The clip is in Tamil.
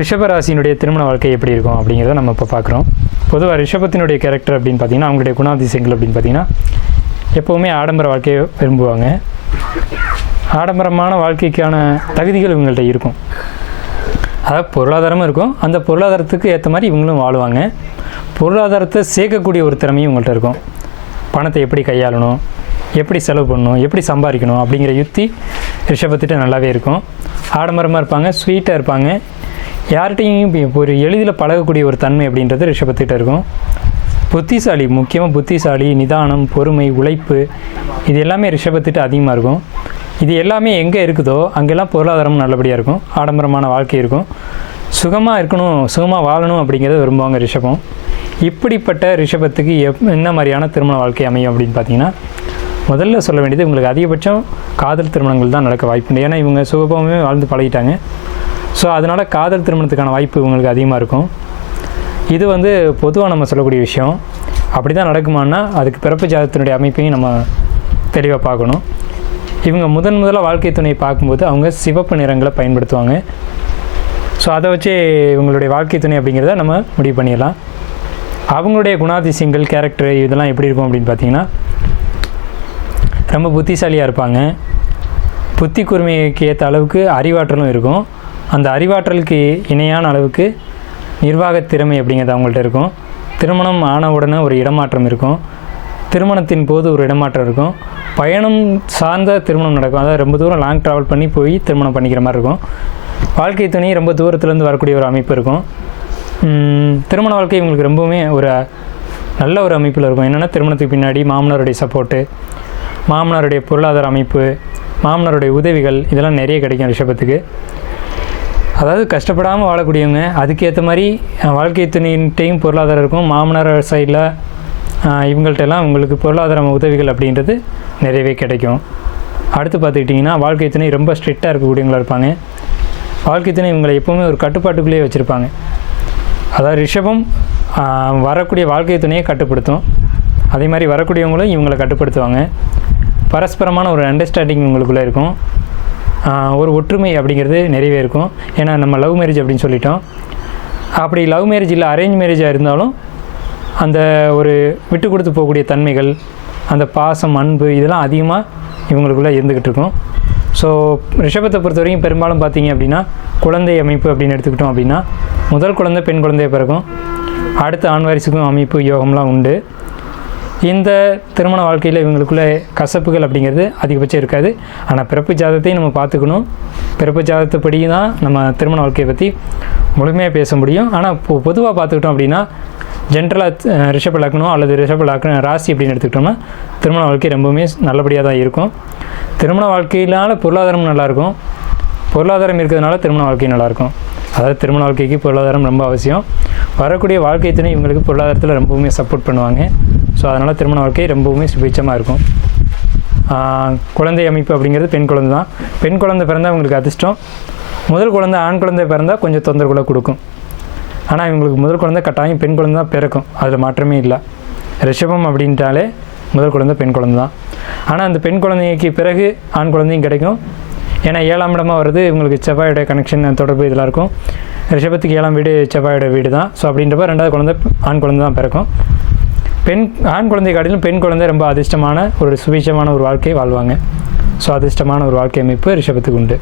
ரிஷபராசினுடைய திருமண வாழ்க்கை எப்படி இருக்கும் அப்படிங்கிறத நம்ம இப்போ பார்க்குறோம். பொதுவாக ரிஷபத்தினுடைய கேரக்டர் அப்படின்னு பார்த்தீங்கன்னா, அவங்களுடைய குணாதிசயங்கள் அப்படின்னு பார்த்தீங்கன்னா, எப்போவுமே ஆடம்பர வாழ்க்கையை விரும்புவாங்க. ஆடம்பரமான வாழ்க்கைக்கான தகுதிகள் இவங்கள்ட்ட இருக்கும். அதாவது பொருளாதாரமும் இருக்கும். அந்த பொருளாதாரத்துக்கு ஏற்ற மாதிரி இவங்களும் வாழுவாங்க. பொருளாதாரத்தை சேர்க்கக்கூடிய ஒரு திறமையும் இவங்கள்ட்ட இருக்கும். பணத்தை எப்படி கையாளணும், எப்படி செலவு பண்ணணும், எப்படி சம்பாதிக்கணும் அப்படிங்கிற யுக்தி ரிஷபத்திட்ட நல்லாவே இருக்கும். ஆடம்பரமாக இருப்பாங்க, ஸ்வீட்டாக இருப்பாங்க. யார்கிட்டையும் ஒரு எளிதில் பழகக்கூடிய ஒரு தன்மை அப்படின்றது ரிஷபத்திட்ட இருக்கும். புத்திசாலி, முக்கியமாக புத்திசாலி, நிதானம், பொறுமை, உழைப்பு, இது எல்லாமே ரிஷபத்திட்ட அதிகமாக இருக்கும். இது எல்லாமே எங்கே இருக்குதோ அங்கெல்லாம் பொருளாதாரமும் நல்லபடியாக இருக்கும். ஆடம்பரமான வாழ்க்கை இருக்கும். சுகமாக இருக்கணும், சுகமாக வாழணும் அப்படிங்கிறத விரும்புவாங்க ரிஷபம். இப்படிப்பட்ட ரிஷபத்துக்கு என்ன மாதிரியான திருமண வாழ்க்கை அமையும் அப்படின்னு பார்த்தீங்கன்னா, முதல்ல சொல்ல வேண்டியது, உங்களுக்கு அதிகபட்சம் காதல் திருமணங்கள் தான் நடக்க வாய்ப்புண்டு. ஏன்னா இவங்க சுகபமே வாழ்ந்து பழகிட்டாங்க. ஸோ அதனால் காதல் திருமணத்துக்கான வாய்ப்பு இவங்களுக்கு அதிகமாக இருக்கும். இது பொதுவாக நம்ம சொல்லக்கூடிய விஷயம். அப்படி தான் நடக்குமான்னா அதுக்கு பிறப்பு ஜாதகத்தினுடைய அமைப்பையும் நம்ம தெளிவாக பார்க்கணும். இவங்க முதலாக வாழ்க்கை துணையை பார்க்கும்போது அவங்க சிவப்பு நிறங்களை பயன்படுத்துவாங்க. ஸோ அதை வச்சு இவங்களுடைய வாழ்க்கை துணை அப்படிங்கிறத நம்ம முடிவு பண்ணிடலாம். அவங்களுடைய குணாதிசயங்கள், கேரக்டர் இதெல்லாம் எப்படி இருக்கும் அப்படின்னு பார்த்தீங்கன்னா, ரொம்ப புத்திசாலியாக இருப்பாங்க. புத்தி கூர்மைக்கு ஏற்ற அளவுக்கு அறிவாற்றலும் இருக்கும். அந்த அறிவாற்றலுக்கு இணையான அளவுக்கு நிர்வாக திறமை அப்படிங்கிறது அவங்கள்ட்ட இருக்கும். திருமணம் ஆன உடனே ஒரு இடமாற்றம் இருக்கும். திருமணத்தின் போது ஒரு இடமாற்றம் இருக்கும். பயணம் சார்ந்த திருமணம் நடக்கும். அதாவது ரொம்ப தூரம் லாங் ட்ராவல் பண்ணி போய் திருமணம் பண்ணிக்கிற மாதிரி இருக்கும். வாழ்க்கை துணை ரொம்ப தூரத்துலேருந்து வரக்கூடிய ஒரு அமைப்பு இருக்கும். திருமண வாழ்க்கை இவங்களுக்கு ரொம்பவுமே ஒரு நல்ல ஒரு அமைப்பில் இருக்கும். என்னென்னா, திருமணத்துக்கு பின்னாடி மாமனாருடைய சப்போர்ட்டு, மாமனாருடைய பொருளாதார அமைப்பு, மாமனாருடைய உதவிகள் இதெல்லாம் நிறைய கிடைக்கும் ரிஷபத்துக்கு. அதாவது கஷ்டப்படாமல் வாழக்கூடியவங்க. அதுக்கேற்ற மாதிரி வாழ்க்கை துணையின்ட்டையும் பொருளாதாரம் இருக்கும். மாமனார் சைடில் இவங்கள்ட்டெல்லாம் உங்களுக்கு பொருளாதார உதவிகள் அப்படின்றது நிறையவே கிடைக்கும். அடுத்து பார்த்துக்கிட்டிங்கன்னா, வாழ்க்கை துணை ரொம்ப ஸ்ட்ரிக்டாக இருக்கக்கூடியவங்களாக இருப்பாங்க. வாழ்க்கை துணை இவங்களை எப்போவுமே ஒரு கட்டுப்பாட்டுக்குள்ளேயே வச்சுருப்பாங்க. அதாவது ரிஷபம் வரக்கூடிய வாழ்க்கை துணையை கட்டுப்படுத்தும். அதே மாதிரி வரக்கூடியவங்களும் இவங்களை கட்டுப்படுத்துவாங்க. பரஸ்பரமான ஒரு அண்டர்ஸ்டாண்டிங் இவங்களுக்குள்ளே இருக்கும். ஒரு ஒற்றுமை அப்படிங்கிறது நிறையவே இருக்கும். ஏன்னா நம்ம லவ் மேரேஜ் அப்படின்னு சொல்லிட்டோம். அப்படி லவ் மேரேஜ் இல்லை, அரேஞ்ச் மேரேஜாக இருந்தாலும் அந்த ஒரு விட்டு கொடுத்து போகக்கூடிய தன்மைகள், அந்த பாசம், அன்பு இதெல்லாம் அதிகமாக இவங்களுக்குள்ளே இருந்துக்கிட்டு இருக்கும். ஸோ ரிஷபத்தை பொறுத்த வரைக்கும் பெரும்பாலும் பார்த்தீங்க அப்படின்னா, குழந்தை அமைப்பு அப்படின்னு எடுத்துக்கிட்டோம் அப்படின்னா, முதல் குழந்தை பெண் குழந்தைய பிறக்கும். அடுத்த ஆண் வாரிசுக்கும் அமைப்பு யோகம்லாம் உண்டு. இந்த திருமண வாழ்க்கையில் இவங்களுக்குள்ள கசப்புகள் அப்படிங்கிறது அதிகபட்சம் இருக்காது. ஆனால் பிறப்பு ஜாதகத்தையும் நம்ம பார்த்துக்கணும். பிறப்பு ஜாதகத்தைப்படி தான் நம்ம திருமண வாழ்க்கையை பற்றி முழுமையாக பேச முடியும். ஆனால் பொதுவாக பார்த்துக்கிட்டோம் அப்படின்னா, ஜென்ரலாக ரிஷப லக்னம் அல்லது ரிஷப லக்ன ராசி அப்படின்னு எடுத்துக்கிட்டோம்னா, திருமண வாழ்க்கை ரொம்பவுமே நல்லபடியாக தான் இருக்கும். திருமண வாழ்க்கையினால் பொருளாதாரம் நல்லாயிருக்கும். பொருளாதாரம் இருக்கிறதுனால திருமண வாழ்க்கை நல்லாயிருக்கும். அதாவது திருமண வாழ்க்கைக்கு பொருளாதாரம் ரொம்ப அவசியம். வரக்கூடிய வாழ்க்கை துணை இவங்களுக்கு பொருளாதாரத்தில் ரொம்பவுமே சப்போர்ட் பண்ணுவாங்க. ஸோ அதனால் திருமண வாழ்க்கை ரொம்பவுமே சுபிட்சமாக இருக்கும். குழந்தை அமைப்பு அப்படிங்கிறது பெண் குழந்தை தான். பெண் குழந்தை பிறந்தால் இவங்களுக்கு அதிர்ஷ்டம். முதல் குழந்தை ஆண் குழந்தை பிறந்தால் கொஞ்சம் தொந்தரவுகளை கொடுக்கும். ஆனால் இவங்களுக்கு முதல் குழந்தை கட்டாயம் பெண் குழந்தை தான் பிறக்கும். அதில் மாற்றமே இல்லை. ரிஷபம் அப்படின்ட்டாலே முதல் குழந்தை பெண் குழந்தை தான். ஆனால் அந்த பெண் குழந்தைக்கு பிறகு ஆண் குழந்தையும் கிடைக்கும். ஏன்னா 7ஆம் இடமாக வருது, இவங்களுக்கு செவ்வாயோட கனெக்ஷன், தொடர்பு இதெல்லாம் இருக்கும். ரிஷபத்துக்கு 7ஆம் வீடு செவ்வாயோட வீடு தான். ஸோ அப்படின்றப்ப 2வது குழந்தை ஆண் குழந்தை தான் பிறக்கும். ஆண் குழந்தை காட்டிலும் பெண் குழந்தை ரொம்ப அதிர்ஷ்டமான ஒரு சுபீட்சமான ஒரு வாழ்க்கையை வாழ்வாங்க. ஸோ அதிர்ஷ்டமான ஒரு வாழ்க்கை அமைப்பு ரிஷபத்துக்கு உண்டு.